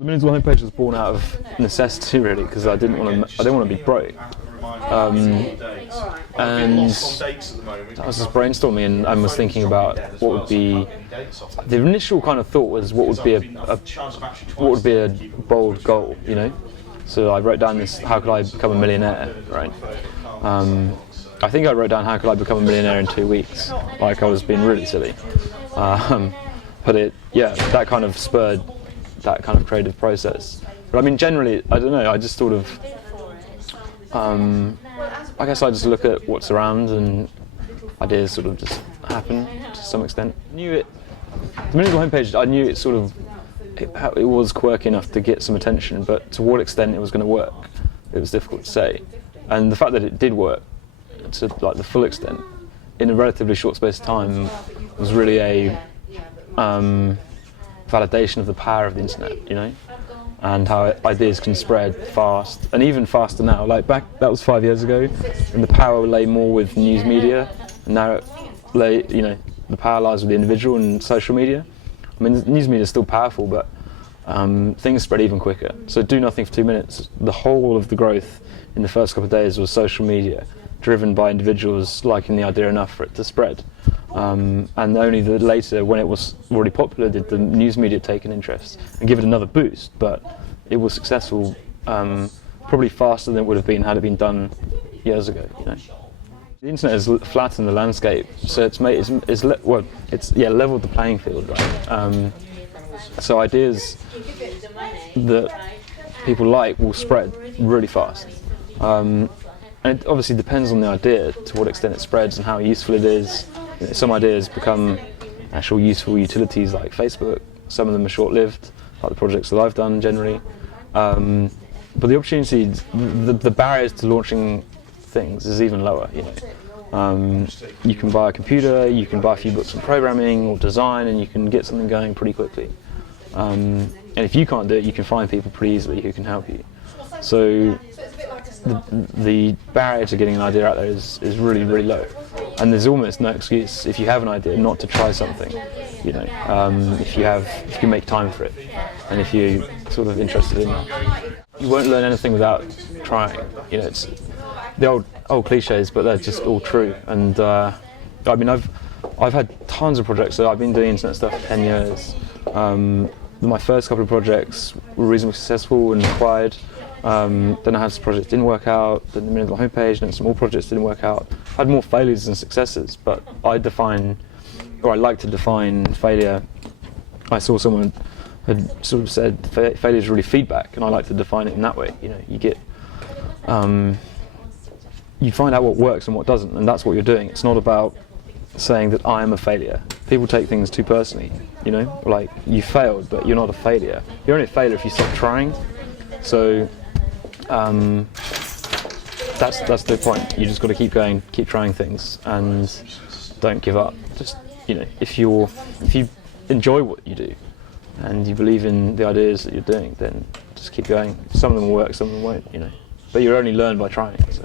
The Millions of homepage was born out of necessity, really, because I didn't want to be broke. And I was just brainstorming and was thinking about what would be. The initial kind of thought was what would be a bold goal, you know. So I wrote down this: how could I become a millionaire, right? I think I wrote down how could I become a millionaire in 2 weeks, like I was being really silly. But that kind of spurred that kind of creative process. But I mean, generally, I don't know. I just sort of. I guess I just look at what's around and ideas sort of just happen to some extent. I knew it. The Millions of homepage, I knew it was quirky enough to get some attention, but to what extent it was going to work, it was difficult to say. And the fact that it did work to like the full extent in a relatively short space of time was really a validation of the power of the internet, you know, and how ideas can spread fast, and even faster now. Like that was 5 years ago, and the power lay more with news media, and now the power lies with the individual and social media. I mean, news media is still powerful, but things spread even quicker. So do nothing for 2 minutes. The whole of the growth in the first couple of days was social media, driven by individuals liking the idea enough for it to spread. And only later, when it was already popular, did the news media take an interest and give it another boost. But it was successful, probably faster than it would have been had it been done years ago. You know, the internet has flattened the landscape, so it's leveled the playing field, right? So ideas that people like will spread really fast. And it obviously depends on the idea, to what extent it spreads and how useful it is. You know, some ideas become actual useful utilities like Facebook. Some of them are short-lived, like the projects that I've done generally. But the opportunities, the barriers to launching things is even lower. You know, you can buy a computer, you can buy a few books on programming or design, and you can get something going pretty quickly. And if you can't do it, you can find people pretty easily who can help you. So the barrier to getting an idea out there is really, really low. And there's almost no excuse, if you have an idea, not to try something. You know, if you make time for it, and if you're sort of interested in it. You won't learn anything without trying. You know, it's the old cliches, but they're just all true. And I mean, I've had tons of projects. So I've been doing internet stuff for 10 years. My first couple of projects were reasonably successful and acquired. Then I had some projects that didn't work out, then the Millions of homepage, and then some more projects didn't work out. I had more failures than successes, but I like to define failure. I saw someone had sort of said failure is really feedback, and I like to define it in that way. You know, you get, you find out what works and what doesn't, and that's what you're doing. It's not about saying that I am a failure. People take things too personally, you know, like you failed, but you're not a failure. You're only a failure if you stop trying. So that's the point. You just got to keep going, keep trying things, and don't give up. Just, you know, if you enjoy what you do and you believe in the ideas that you're doing, then just keep going. Some of them will work, some of them won't, you know. But you only learn by trying. So.